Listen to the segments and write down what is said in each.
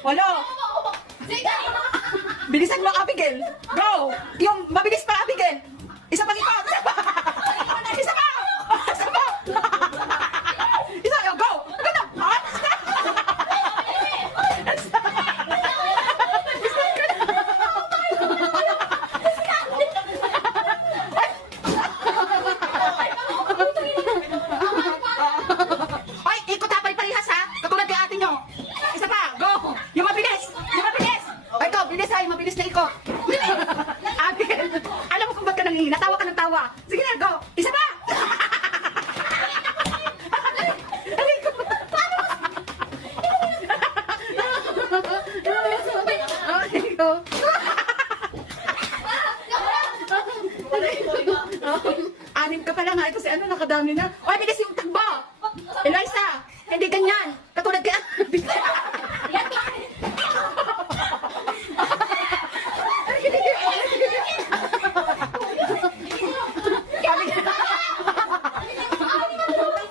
Wala. Bilisan mo, Abigail. Go! Yung mabilis pa, Abigail. Isa pang ikot. Isa pa. Isa pa. Isa pa. Isa, go! Ganda. Ay, ikot ha, parehas ha. Katulad kay ate nyo. Isa pa, go! Yung mabilis. Yung mabilis. Ay, ito, bilis ha, yung mabilis na ikot. Abigail, alam mo kung ba't ka nangihina? Tawa ka ng tawa. Sige na, go! Isa pa! Alay ko. Alay ko. Anim ka pala nga. Ito si ano, nakadami na. Oy, bilis yung takbo! Eliza, hindi ganyan. Katulad kay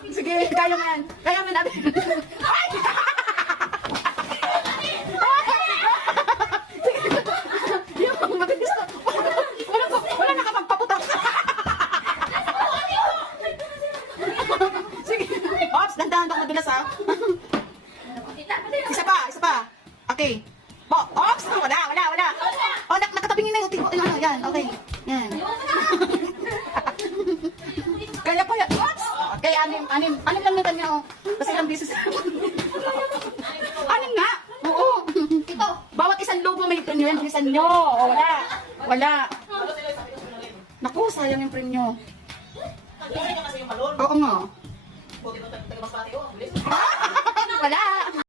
Sige, kaya mo yan. Kaya mo namin. Ay! Yung mga mabilis na. Wala na ka magpaputok. Sige. Ops, dandahan ako madulas ha. Isa pa, isa pa. Okay. Ops, wala. O, nakatabingin na yung tipo. Ano, yan, okay. Yan. Kaya pa yan. Ops! Okay, anim lang natin niya, oh. Kasi ilang beses. Anim nga? Oo. Ito, bawat isang lobo may premyo yan. Bilisan nyo. O, wala. Naku, sayang yung premyo. Oo nga. Wala.